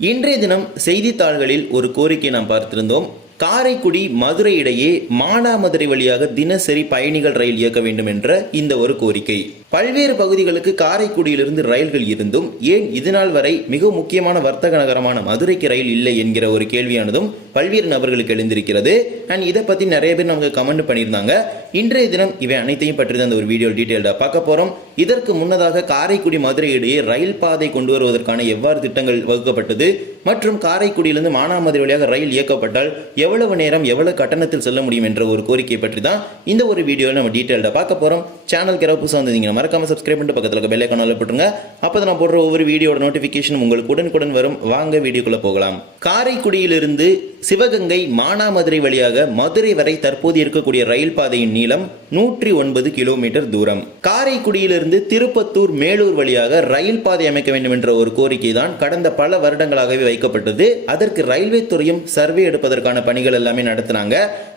இன்றைய தினம் செய்தித்தாள்களில் ஒரு கோரிக்கை நாம் பார்த்திருந்தோம். காரைக்குடி மதுரை இடையே மானாமதுரை வழியாக தினசரி பயணிகள் ரயில் இயக்க வேண்டும் என்ற இந்த ஒரு கோரிக்கை. பல்வேறு பகுதிகளுக்கு காரைக்குடியிலிருந்து ரயில்கள் இருந்தும் ஏன் இதுநாள் வரை மிக முக்கியமான வர்த்தக நகரமான மதுரைக்கு ரயில் இல்லை என்கிற ஒரு கேள்வியானதும் பல்வேறு நபர்களுக்கு எழுந்திருக்கிறது. அண்ட் இதை பற்றி நிறைய பேர் நமக்கு கமெண்ட் பண்ணியிருந்தாங்க. இன்றைய தினம் இவை அனைத்தையும் பற்றி தான் அந்த ஒரு வீடியோ டீட்டெயில்டாக பார்க்க போகிறோம் இதற்கு முன்னதாக காரைக்குடி மதுரை இடையே ரயில் பாதை கொண்டு வருவதற்கான எவ்வாறு திட்டங்கள் வகுக்கப்பட்டது மற்றும் காரைக்குடியிலிருந்து மானாமதுரை வழியாக ரயில் இயக்கப்பட்டால் எவ்வளவு நேரம் எவ்வளவு கட்டணத்தில் செல்ல முடியும் என்ற ஒரு கோரிக்கை பற்றி தான் இந்த ஒரு வீடியோவில் நம்ம டீட்டெயில்டாக பார்க்க போகிறோம் சேனல் கிரா புதுசாக வந்திருந்தீங்கன்னா மறக்காம சப்ஸ்கிரைப் பண்ணிட்டு பக்கத்தில் இருக்க பெல் போட்டுருங்க. அப்போ நான் போடுற ஒவ்வொரு வீடியோட நோட்டிஃபிகேஷன் உங்களுக்கு உடனுக்குடன் வரும். வாங்க வீடியோக்குள்ளே போகலாம். காரைக்குடியிலிருந்து சிவகங்கை மானாமதுரை வழியாக மதுரை வரை தற்போது இருக்கக்கூடிய ரயில் பாதையின் நீளம் நூற்றி ஒன்பது கிலோமீட்டர் தூரம். காரைக்குடியிலிருந்து திருப்பத்தூர் மேலூர் வழியாக ரயில் பாதை அமைக்க வேண்டும் என்ற ஒரு கோரிக்கை தான் கடந்த பல வருடங்களாகவே வைக்கப்பட்டது. அதற்கு ரயில்வே துறையும் சர்வே எடுப்பதற்கான பணிகள் எல்லாமே நடத்தினாங்க.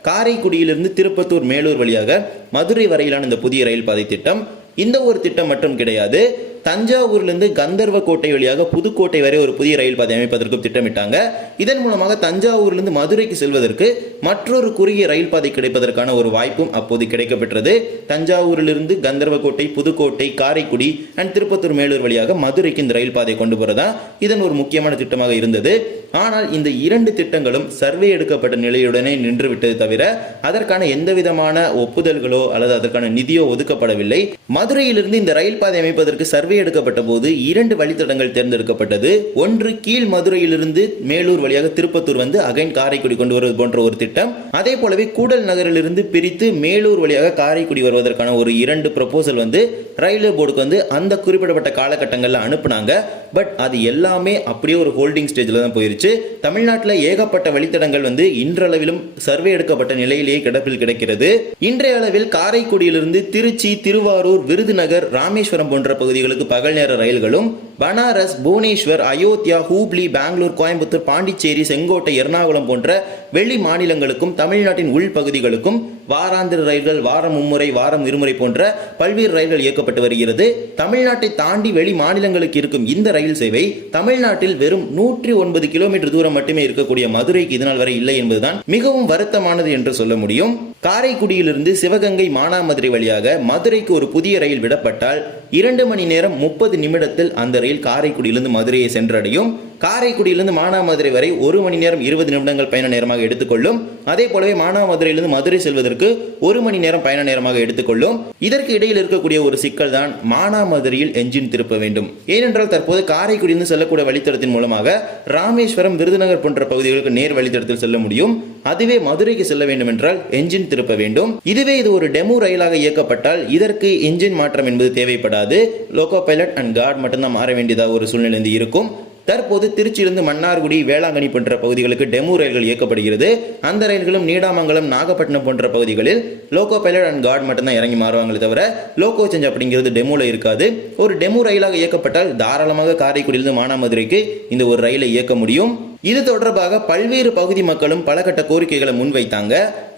காரைக்குடியிலிருந்து திருப்பத்தூர் மேலூர் வழியாக மதுரை வரையிலான இந்த புதிய ரயில் பாதை திட்டம் இந்த ஒரு திட்டம் மட்டும் கிடையாது தஞ்சாவூர்லேருந்து கந்தர்வ கோட்டை வழியாக புதுக்கோட்டை வரை ஒரு புதிய ரயில் பாதை அமைப்பதற்கும் திட்டமிட்டாங்க. இதன் மூலமாக தஞ்சாவூர்லேருந்து மதுரைக்கு செல்வதற்கு மற்றொரு குறுகிய ரயில் பாதை கிடைப்பதற்கான ஒரு வாய்ப்பும் அப்போது கிடைக்கப்பெற்றது. தஞ்சாவூரிலிருந்து கந்தர்வ கோட்டை புதுக்கோட்டை காரைக்குடி அண்ட் திருப்பத்தூர் மேலூர் வழியாக மதுரைக்கு இந்த ரயில் பாதை கொண்டு போறதா இதன் ஒரு முக்கியமான திட்டமாக இருந்தது. ஆனால் இந்த இரண்டு திட்டங்களும் சர்வே எடுக்கப்பட்ட நிலையுடனே நின்றுவிட்டது தவிர அதற்கான எந்த விதமான ஒப்புதல்களோ அல்லது அதற்கான நிதியோ ஒதுக்கப்படவில்லை. மதுரையிலிருந்து இந்த ரயில் பாதை அமைப்பதற்கு சர்வே எடுக்கப்பட்ட போது இரண்டு வழித்தடங்கள் தேர்ந்தெடுக்கப்பட்டது. ஒன்று கீழ் மதுரையிலிருந்து மேலூர் வழியாக திருப்பத்தூர் வந்து அகைன் காரைக்குடி கொண்டு வருவது போன்ற ஒரு திட்டம். அதே போலவே கூடல் நகரிலிருந்து பிரித்து மேலூர் வழியாக காரைக்குடி வருவதற்கான ஒரு இரண்டு ப்ரப்போசல் வந்து ரயில்வே போர்டுக்கு வந்து அந்த குறிப்பிடப்பட்ட காலகட்டங்களில் அனுப்புனாங்க. பட் அது எல்லாமே அப்படியே ஒரு ஹோல்டிங் ஸ்டேஜில் தான் போயிருச்சு. தமிழ்நாட்டில் ஏகப்பட்ட வழித்தடங்கள் வந்து இன்றளவிலும் சர்வே எடுக்கப்பட்ட நிலையிலேயே கிடப்பில் கிடைக்கிறது. இன்றைய அளவில் காரைக்குடியிலிருந்து திருச்சி திருவாரூர் விருதுநகர் ராமேஸ்வரம் போன்ற பகுதிகளுக்கு பகல் நேர ரயில்களும் பனாரஸ் புவனேஸ்வர் அயோத்தியா ஹூப்ளி பெங்களூர் கோயம்புத்தூர் பாண்டிச்சேரி செங்கோட்டை எர்ணாகுளம் போன்ற வெளி மாநிலங்களுக்கும் தமிழ்நாட்டின் உள்பகுதிகளுக்கும் வாராந்திர ரயில்கள் வாரம் மும்முறை வாரம் இருமுறை போன்ற பல்வேறு ரயில்கள் இயக்கப்பட்டு வருகிறது. தமிழ்நாட்டை தாண்டி வெளி மாநிலங்களுக்கு இருக்கும் இந்த ரயில் சேவை தமிழ்நாட்டில் வெறும் நூற்றி ஒன்பது கிலோமீட்டர் தூரம் மட்டுமே இருக்கக்கூடிய மதுரைக்கு இதனால் வரை இல்லை என்பதுதான் மிகவும் வருத்தமானது என்று சொல்ல முடியும். காரைக்குடியிலிருந்து சிவகங்கை மானாமதுரை வழியாக மதுரைக்கு ஒரு புதிய ரயில் விடப்பட்டால் இரண்டு மணி நேரம் முப்பது நிமிடத்தில் அந்த ரயில் காரைக்குடியிலிருந்து மதுரையை சென்றடையும். காரைக்குடியிலிருந்து மானாமதுரை வரை ஒரு மணி நேரம் இருபது நிமிடங்கள் பயண நேரமாக எடுத்துக்கொள்ளும். அதே போலவே மானாமதுரையிலிருந்து மதுரை செல்வதற்கு ஒரு மணி நேரம் பயண நேரமாக எடுத்துக்கொள்ளும். இதற்கு இடையில் இருக்கக்கூடிய ஒரு சிக்கல் தான் மானாமதுரையில் என்ஜின் திருப்ப வேண்டும். ஏனென்றால் தற்போது காரைக்குடியிலிருந்து செல்லக்கூடிய வழித்தடத்தின் மூலமாக ராமேஸ்வரம் விருதுநகர் போன்ற பகுதிகளுக்கு நேர் வழித்தடத்தில் செல்ல முடியும். அதுவே மதுரைக்கு செல்ல வேண்டும் என்றால் என்ஜின் திருப்ப வேண்டும். இதுவே இது ஒரு டெமோ ரயிலாக இயக்கப்பட்டால் இதற்கு என்ஜின் மாற்றம் என்பது தேவைப்படாது. லோகோ பைலட் அண்ட் கார்டு மட்டும்தான் மாற வேண்டியதாக ஒரு சூழ்நிலை வந்து இருக்கும். தற்போது திருச்சியிலிருந்து மன்னார்குடி வேளாங்கண்ணி போன்ற பகுதிகளுக்கு டெமு ரயில்கள் இயக்கப்படுகிறது. அந்த ரயில்களும் நீடாமங்கலம் நாகப்பட்டினம் போன்ற பகுதிகளில் லோகோ பைலட் அண்ட் கார்டு மட்டும்தான் இறங்கி மாறுவாங்களே தவிர லோகோ சேஞ்ச் அப்படிங்கிறது டெமோல இருக்காது. ஒரு டெமு ரயிலாக இயக்கப்பட்டால் தாராளமாக காரைக்குடியிலிருந்து மானாமதுரைக்கு இந்த ஒரு ரயிலை இயக்க முடியும். இது தொடர்பாக பல்வேறு பகுதி மக்களும் பல கட்ட கோரிக்கைகளை முன்வைத்தாங்க.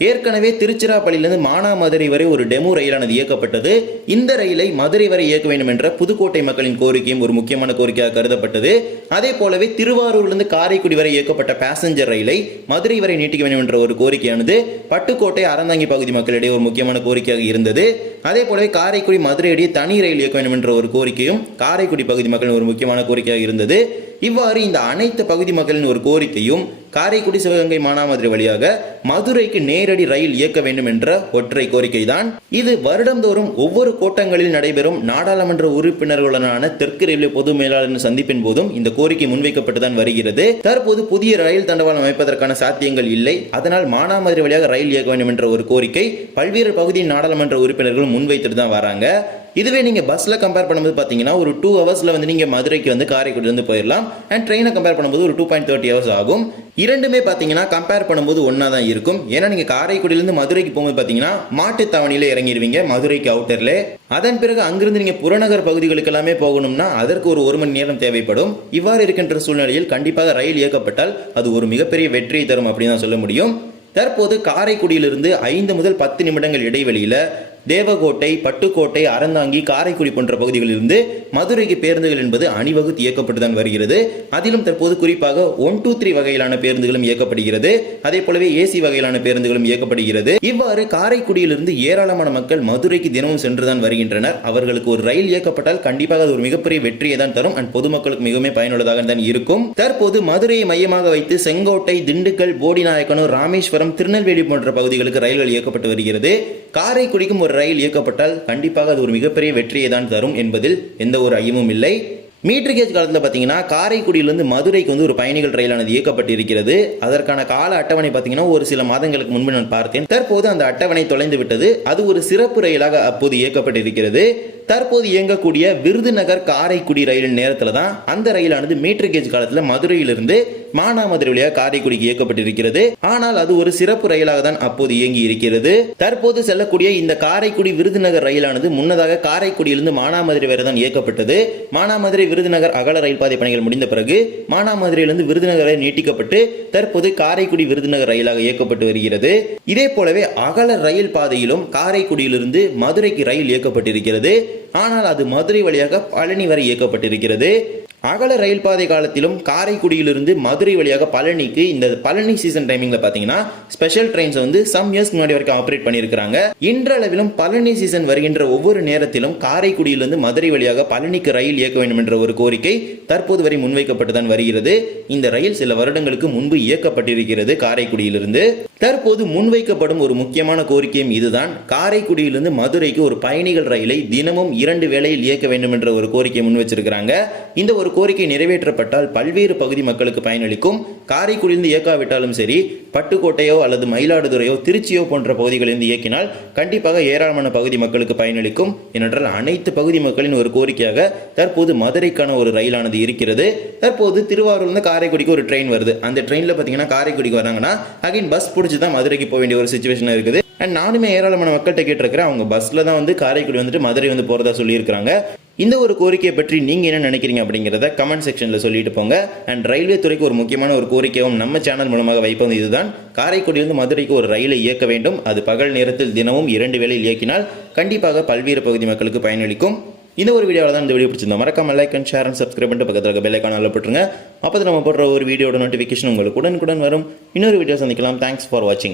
ஏற்கனவே திருச்சிராப்பள்ளியிலிருந்து மானாமதுரை வரை ஒரு டெமோ ரயிலானது இயக்கப்பட்டது. இந்த ரயிலை மதுரை வரை இயக்க வேண்டும் என்ற புதுக்கோட்டை மக்களின் கோரிக்கையும் ஒரு முக்கியமான கோரிக்கையாக கருதப்பட்டது. அதே போலவே திருவாரூர்லேருந்து காரைக்குடி வரை இயக்கப்பட்ட பேசஞ்சர் ரயிலை மதுரை வரை நீட்டிக்க வேண்டும் என்ற ஒரு கோரிக்கையானது பட்டுக்கோட்டை அறந்தாங்கி பகுதி மக்களிடையே ஒரு முக்கியமான கோரிக்கையாக இருந்தது. அதே போலவே காரைக்குடி மதுரை இடையே தனி ரயில் இயக்க வேண்டும் என்ற ஒரு கோரிக்கையும் காரைக்குடி பகுதி மக்களின் ஒரு முக்கியமான கோரிக்கையாக இருந்தது. இவ்வாறு இந்த அனைத்து பகுதி மக்களின் ஒரு கோரிக்கையும் காரைக்குடி சிவகங்கை மானாமதுரை வழியாக மதுரைக்கு நேரடி ரயில் இயக்க வேண்டும் என்ற ஒற்றை கோரிக்கை தான் இது வருடந்தோறும் ஒவ்வொரு கோட்டங்களில் நடைபெறும் நாடாளுமன்ற உறுப்பினர்களுடனான தெற்கு ரயில்வே பொது மேலாளர் சந்திப்பின் போதும் இந்த கோரிக்கை முன்வைக்கப்பட்டுதான் வருகிறது. தற்போது புதிய ரயில் தண்டவாளம் அமைப்பதற்கான சாத்தியங்கள் இல்லை. அதனால் மானாமதுரை வழியாக ரயில் இயக்க வேண்டும் என்ற ஒரு கோரிக்கை பல்வேறு பகுதியின் நாடாளுமன்ற உறுப்பினர்கள் முன்வைத்துட்டு தான் வராங்க. இதுவே நீங்கள் பஸ்ஸில் கம்பேர் பண்ணும்போது பார்த்தீங்கன்னா ஒரு டூ ஹவர்ஸில் வந்து நீங்கள் மதுரைக்கு வந்து காரைக்குடிலேருந்து போயிடலாம் அண்ட் ட்ரெயினை கம்பேர் பண்ணும்போது ஒரு டூ பாயிண்ட் தேர்ட்டி ஹவர்ஸ் ஆகும். இரண்டுமே பார்த்தீங்கன்னா கம்பேர் பண்ணும்போது ஒன்றா தான் இருக்கும். ஏன்னா நீங்கள் காரைக்குடியிலேருந்து மதுரைக்கு போகும்போது பார்த்தீங்கன்னா மாட்டுத்தாவணியில் இறங்கிடுவீங்க மதுரைக்கு அவுட்டரில் அதன் பிறகு அங்கிருந்து நீங்கள் புறநகர் பகுதிகளுக்கு எல்லாமே போகணும்னா அதற்கு ஒரு ஒரு மணி நேரம் தேவைப்படும். இவ்வாறு இருக்கின்ற சூழ்நிலையில் கண்டிப்பாக ரயில் இயக்கப்பட்டால் அது ஒரு மிகப்பெரிய வெற்றியை தரும் அப்படின்னு தான் சொல்ல முடியும். தற்போது காரைக்குடியிலிருந்து ஐந்து முதல் பத்து நிமிடங்கள் இடைவெளியில் தேவகோட்டை பட்டுக்கோட்டை அறந்தாங்கி காரைக்குடி போன்ற பகுதிகளிலிருந்து மதுரைக்கு பேருந்துகள் என்பது அணிவகுத்து இயக்கப்பட்டுதான் வருகிறது. அதிலும் தற்போது குறிப்பாக ஒன் டூ த்ரீ வகையிலான பேருந்துகளும் இயக்கப்படுகிறது. அதே போலவே ஏசி வகையிலான பேருந்துகளும் இயக்கப்படுகிறது. இவ்வாறு காரைக்குடியிலிருந்து ஏராளமான மக்கள் மதுரைக்கு தினமும் சென்றுதான் வருகின்றனர். அவர்களுக்கு ஒரு ரயில் இயக்கப்பட்டால் கண்டிப்பாக அது ஒரு மிகப்பெரிய வெற்றியை தான் தரும். அண்ட் பொதுமக்களுக்கு மிகவும் பயனுள்ளதாக தான் இருக்கும். தற்போது மதுரையை மையமாக வைத்து செங்கோட்டை திண்டுக்கல் போடிநாயக்கனூர் ராமேஸ்வரம் திருநெல்வேலி போன்ற பகுதிகளுக்கு ரயில்கள் இயக்கப்பட்டு வருகிறது. காரைக்குடிக்கும் ஒரு ரயில் இயக்கப்பட்டால் கண்டிப்பாக அது ஒரு மிகப்பெரிய வெற்றியை தான் தரும் என்பதில் எந்த ஒரு ஐயமும் இல்லை. மீட்டர் கேஜ் காலத்தில் பார்த்தீங்கன்னா காரைக்குடியிலிருந்து மதுரைக்கு வந்து ஒரு பயணிகள் ரயிலானது இயக்கப்பட்டிருக்கிறது. அதற்கான கால அட்டவணை பார்த்தீங்கன்னா ஒரு சில மாதங்களுக்கு முன்பு நான் பார்த்தேன். தற்போது அந்த அட்டவணை தொலைந்து விட்டது. அது ஒரு சிறப்பு ரயிலாக அப்போது இயக்கப்பட்டிருக்கிறது. தற்போது இயங்கக்கூடிய விருதுநகர் காரைக்குடி ரயில் நேரத்தில் தான் அந்த ரயிலானது மீட்டர் கேஜ் காலத்தில் மதுரையிலிருந்து மானாமதுரை வழியாக காரைக்குடிக்கு இயக்கப்பட்டிருக்கிறது. ஆனால் அது ஒரு சிறப்பு ரயிலாக தான் அப்போது இயங்கி இருக்கிறது. தற்போது செல்லக்கூடிய இந்த காரைக்குடி விருதுநகர் ரயிலானது முன்னதாக காரைக்குடியிலிருந்து மானாமதுரை வரை தான் இயக்கப்பட்டது. மானாமதுரை விருதுநகர் அகல ரயில் பாதை பணிகள் முடிந்த பிறகு மானாமதுரையிலிருந்து விருதுநகர் நீட்டிக்கப்பட்டு தற்போது காரைக்குடி விருதுநகர் ரயிலாக இயக்கப்பட்டு வருகிறது. இதே போலவே அகல ரயில் பாதையிலும் காரைக்குடியிலிருந்து மதுரைக்கு ரயில் இயக்கப்பட்டிருக்கிறது. ஆனால் அது மதுரை வழியாக பழனி வரை இயக்கப்பட்டிருக்கிறது. அகல ரயில் பாதை காலத்திலும் காரைக்குடியிலிருந்து மதுரை வழியாக பழனிக்கு இந்த பழனி சீசன் டைமிங்ல பாத்தீங்கன்னா ஸ்பெஷல் ட்ரெயின்ஸ் வந்து சம் இயர்ஸ் முன்னாடி வரைக்கும் ஆப்ரேட் பண்ணியிருக்கிறாங்க. இன்றளவிலும் பழனி சீசன் வருகின்ற ஒவ்வொரு நேரத்திலும் காரைக்குடியிலிருந்து மதுரை வழியாக பழனிக்கு ரயில் இயக்க வேண்டும் என்ற ஒரு கோரிக்கை தற்போது வரை முன்வைக்கப்பட்டு தான் வருகிறது. இந்த ரயில் சில வருடங்களுக்கு முன்பு இயக்கப்பட்டிருக்கிறது காரைக்குடியிலிருந்து. தற்போது முன்வைக்கப்படும் ஒரு முக்கியமான கோரிக்கையும் இதுதான். காரைக்குடியிலிருந்து மதுரைக்கு ஒரு பயணிகள் ரயிலை தினமும் இரண்டு வேளையில் இயக்க வேண்டும் என்ற ஒரு கோரிக்கை முன் வச்சிருக்கிறாங்க இந்த ஒரு கோரிக்கை நிறைவேற்றப்பட்டால் பல்வேறு பகுதி மக்களுக்கு பயனளிக்கும். காரைக்குடியிலிருந்து இயக்காவிட்டாலும் சரி பட்டுக்கோட்டையோ அல்லது மயிலாடுதுறையோ திருச்சியோ போன்ற பகுதிகளிலிருந்து இயக்கினால் கண்டிப்பாக ஏராளமான பகுதி மக்களுக்கு பயனளிக்கும். ஏனென்றால் அனைத்து பகுதி மக்களின் ஒரு கோரிக்கையாக தற்போது மதுரைக்கான ஒரு ரயிலானது இருக்கிறது. தற்போது திருவாரூர்லேருந்து காரைக்குடிக்கு ஒரு ட்ரெயின் வருது. அந்த ட்ரெயினில் பார்த்தீங்கன்னா காரைக்குடிக்கு வராங்கன்னா அகைன் பஸ் பிடிச்சி தான் மதுரைக்கு போக வேண்டிய ஒரு சுச்சுவேஷன் இருக்குது. அண்ட் நானுமே ஏராளமான மக்கள்கிட்ட கேட்டிருக்கிறேன். அவங்க பஸ்ஸில் தான் வந்து காரைக்குடி வந்துட்டு மதுரை வந்து போகிறதா சொல்லியிருக்கிறாங்க. இந்த ஒரு கோரிக்கையை பற்றி நீங்கள் என்ன நினைக்கிறீங்க அப்படிங்கிறத கமெண்ட் செக்ஷனில் சொல்லிட்டு போங்க. அண்ட் ரயில்வே துறைக்கு ஒரு முக்கியமான ஒரு கோரிக்கையும் நம்ம சேனல் மூலமாக வைப்பது இதுதான். காரைக்குடியிலிருந்து மதுரைக்கு ஒரு ரயிலை இயக்க வேண்டும். அது பகல் நேரத்தில் தினமும் இரண்டு வேளையில் இயக்கினால் கண்டிப்பாக பல்வேறு பகுதி மக்களுக்கு பயனளிக்கும். இந்த ஒரு வீடியோவில் தான் இந்த வீடியோ பிடிச்சிருந்தோம். மறக்காம like and share and subscribe பண்ணிட்டு பக்கத்தில் இருக்க பெல்லைக்கான அல்ல போட்டுருங்க. அப்போ நம்ம போடுற ஒரு வீடியோட நோட்டிஃபிகேஷன் உங்களுக்கு உடனுக்குடன் வரும். இன்னொரு வீடியோ சந்திக்கலாம். தேங்க்ஸ் ஃபார் வாட்சிங்